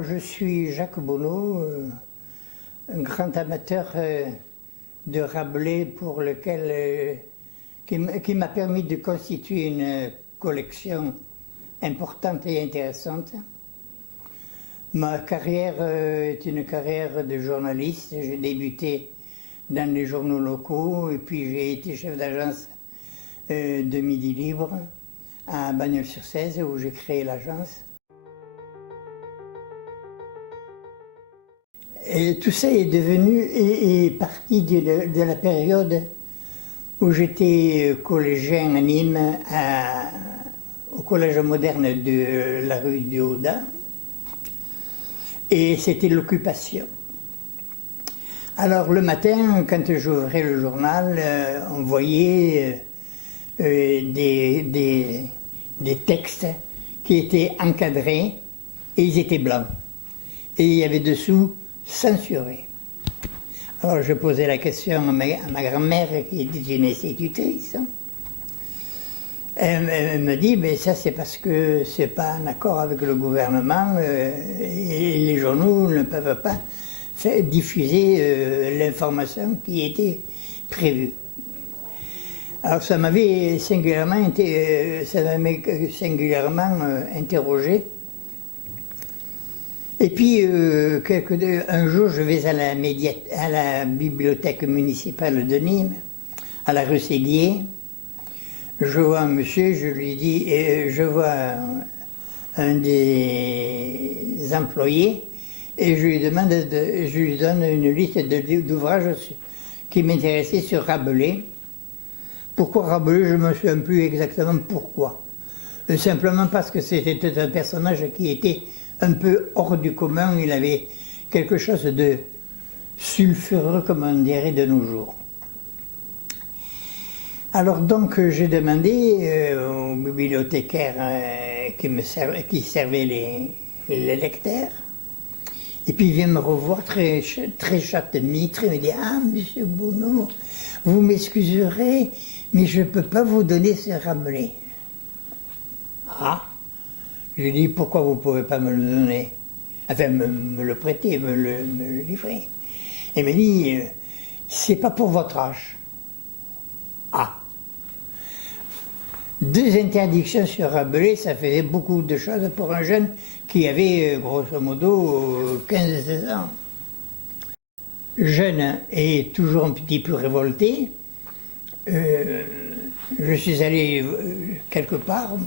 Alors, je suis Jacques Bonneau, un grand amateur de Rabelais pour lequel, qui m'a permis de constituer une collection importante et intéressante. Ma carrière est une carrière de journaliste. J'ai débuté dans les journaux locaux et puis j'ai été chef d'agence de Midi Libre à Bagnols-sur-Cèze où j'ai créé l'agence. Et tout ça est devenu et parti de la période où j'étais collégien à Nîmes, au collège moderne de la rue du Haudat, et c'était l'occupation. Alors le matin, quand j'ouvrais le journal, on voyait des textes qui étaient encadrés et ils étaient blancs. Et il y avait dessous censuré. Alors je posais la question à ma grand-mère qui était une institutrice. Elle me dit, mais ça c'est parce que c'est pas en accord avec le gouvernement et les journaux ne peuvent pas diffuser l'information qui était prévue. Alors ça m'avait singulièrement interrogé. Et puis, un jour, je vais à la bibliothèque municipale de Nîmes, à la rue Séguier. Je vois un monsieur, je lui dis, je vois un des employés, et je lui donne une liste d'ouvrages qui m'intéressaient sur Rabelais. Pourquoi Rabelais? Je ne me souviens plus exactement pourquoi. Simplement parce que c'était un personnage qui était un peu hors du commun, il avait quelque chose de sulfureux, comme on dirait de nos jours. Alors donc j'ai demandé au bibliothécaire qui servait les lecteurs, et puis il vient me revoir très châte-mitre, il me dit « Ah, monsieur Bonneau, vous m'excuserez, mais je ne peux pas vous donner ce Rabelais. » Ah. Je lui dis, pourquoi vous ne pouvez pas me le donner? Enfin, me le prêter, me le livrer. Il me dit, c'est pas pour votre âge. Ah. 2 interdictions sur Rabelais, ça faisait beaucoup de choses pour un jeune qui avait, grosso modo, 15-16 ans. Jeune et toujours un petit peu révolté, je suis allé quelque part,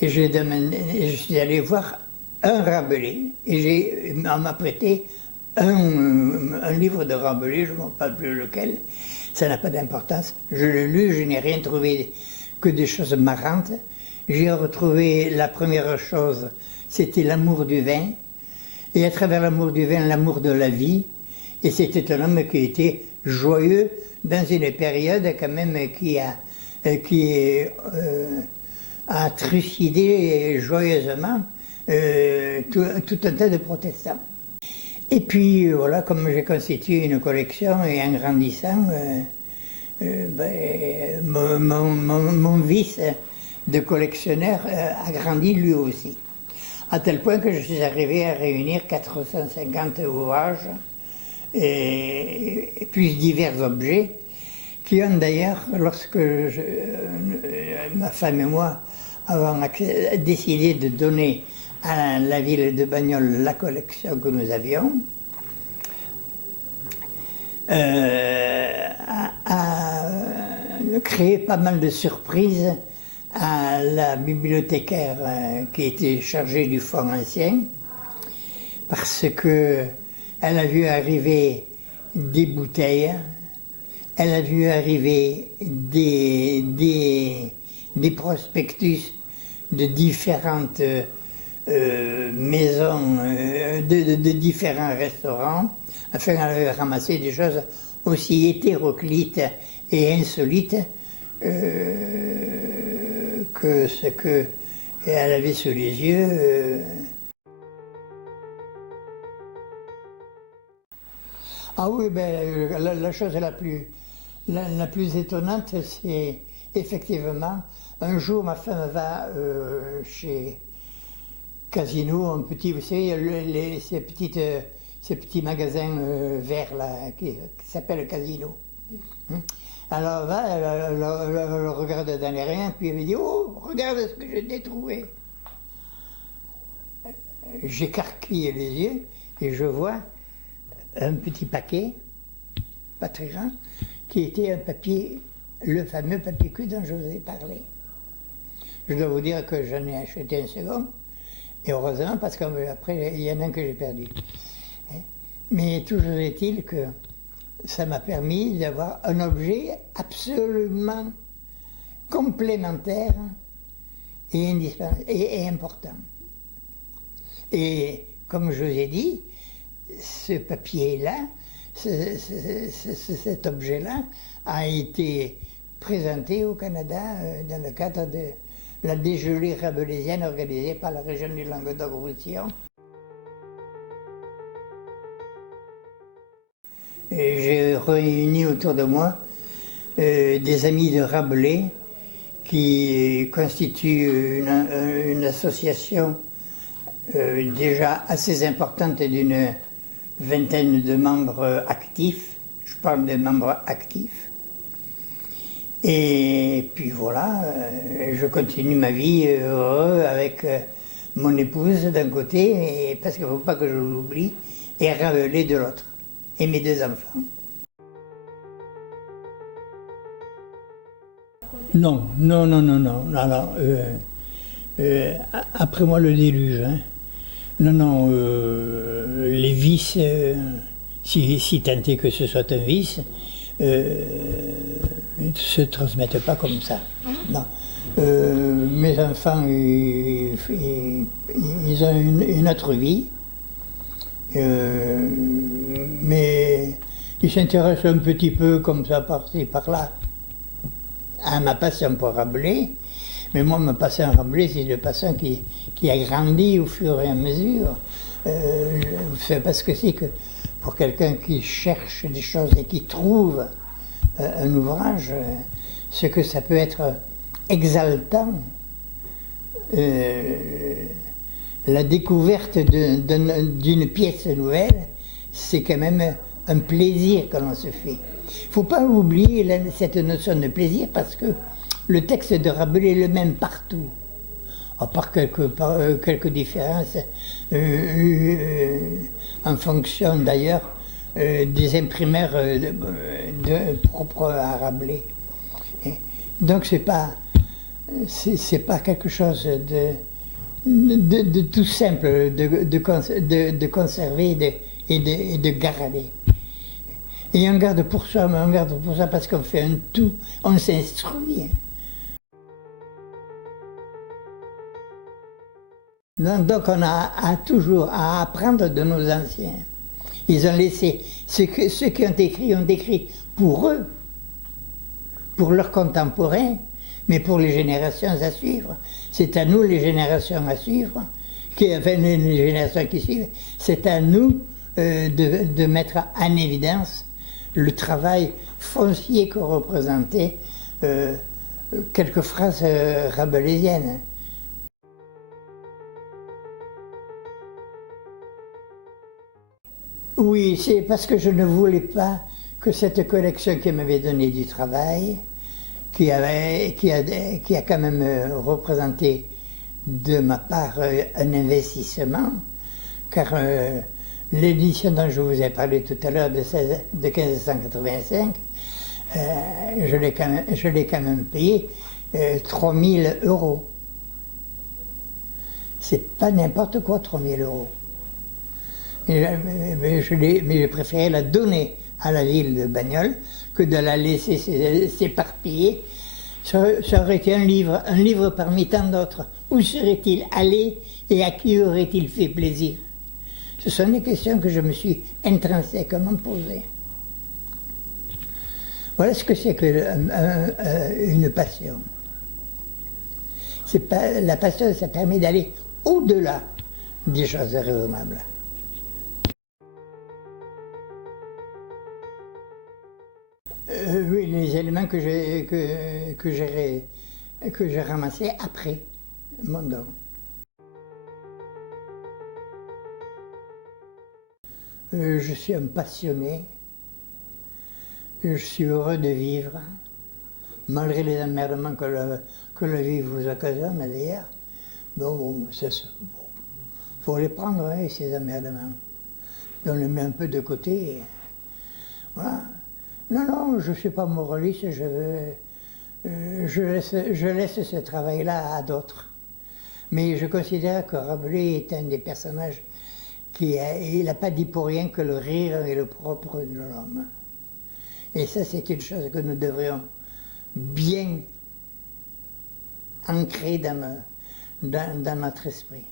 et je suis allé voir un Rabelais, et on m'a prêté un livre de Rabelais, je ne me rappelle plus lequel, ça n'a pas d'importance. Je l'ai lu, je n'ai rien trouvé que des choses marrantes. J'ai retrouvé la première chose, c'était l'amour du vin, et à travers l'amour du vin, l'amour de la vie, et c'était un homme qui était joyeux dans une période quand même qui a trucidé joyeusement tout un tas de protestants. Et puis voilà, comme j'ai constitué une collection et en grandissant, mon vice de collectionneur a grandi lui aussi. À tel point que je suis arrivé à réunir 450 ouvrages et plus divers objets qui ont d'ailleurs, lorsque ma femme et moi avons décidé de donner à la ville de Bagnols la collection que nous avions, a créé pas mal de surprises à la bibliothécaire qui était chargée du fonds ancien, parce que elle a vu arriver des bouteilles, elle a vu arriver des prospectus de différentes maisons, de différents restaurants. Enfin, elle avait ramassé des choses aussi hétéroclites et insolites que ce qu'elle avait sous les yeux. Ah oui, ben, la chose la plus étonnante, c'est effectivement, un jour ma femme va chez casino, un petit, vous savez, ces petits magasins verts là, qui s'appellent casino. Alors là, elle regarde dans les reins, puis elle me dit, oh, regarde ce que je t'ai trouvé. J'écarquille les yeux et je vois un petit paquet, pas très grand, qui était un papier, le fameux papier cul dont je vous ai parlé. Je dois vous dire que j'en ai acheté un second, et heureusement, parce qu'après, il y en a un que j'ai perdu. Mais toujours est-il que ça m'a permis d'avoir un objet absolument complémentaire et indispensable et important. Et comme je vous ai dit, ce papier-là, cet objet-là, a été présenté au Canada dans le cadre de la dégelée rabelaisienne organisée par la région du Languedoc-Roussillon. J'ai réuni autour de moi des amis de Rabelais qui constituent une association déjà assez importante d'une vingtaine de membres actifs. Je parle des membres actifs. Et puis voilà, je continue ma vie heureux avec mon épouse d'un côté, parce qu'il ne faut pas que je l'oublie, et Rabelais de l'autre, et mes deux enfants. Non, non, non, non, non. Alors, après moi le déluge. Hein. Non, non, les vices, si tant est que ce soit un vice, ne se transmettent pas comme ça. Non. Mes enfants, ils ont une autre vie, mais ils s'intéressent un petit peu comme ça, par-ci, par-là, à ma passion pour Rabelais. Mais moi, ma passion Rabelais, c'est une passion qui a grandi au fur et à mesure. Vous savez pas ce que c'est que pour quelqu'un qui cherche des choses et qui trouve un ouvrage, ce que ça peut être exaltant. La découverte d'une pièce nouvelle, c'est quand même un plaisir que l'on se fait. Il ne faut pas oublier cette notion de plaisir parce que le texte de Rabelais est le même partout, à part quelques différences en fonction d'ailleurs des imprimeurs propres à Rabelais. Donc c'est pas quelque chose de tout simple de conserver et de garder. Et on garde pour ça, mais on garde pour ça parce qu'on fait un tout, on s'instruit. Donc on a toujours à apprendre de nos anciens. Ils ont laissé, ceux qui ont écrit pour eux, pour leurs contemporains, mais pour les générations à suivre. C'est à nous, les générations à suivre, les générations qui suivent, c'est à nous de mettre en évidence le travail foncier que représentaient quelques phrases rabelaisiennes. Oui, c'est parce que je ne voulais pas que cette collection qui m'avait donné du travail, qui a quand même représenté de ma part un investissement, car l'édition dont je vous ai parlé tout à l'heure de 1585, je l'ai quand même payé 3 000 €. C'est pas n'importe quoi 3 000 €. Mais j'ai préféré la donner à la ville de Bagnols que de la laisser s'éparpiller. Ça aurait été un livre parmi tant d'autres. Où serait-il allé et à qui aurait-il fait plaisir? Ce sont des questions que je me suis intrinsèquement posées. Voilà ce que c'est qu'une passion. La passion, ça permet d'aller au-delà des choses raisonnables. Oui, les éléments que j'ai ramassés après mon don. Je suis un passionné. Je suis heureux de vivre, malgré les emmerdements que la vie vous occasionne d'ailleurs. Bon, faut les prendre, hein, ces emmerdements. On les met un peu de côté. Voilà. Non, non, je ne suis pas moraliste, je laisse ce travail-là à d'autres. Mais je considère que Rabelais est un des personnages il n'a pas dit pour rien que le rire est le propre de l'homme. Et ça, c'est une chose que nous devrions bien ancrer dans notre esprit.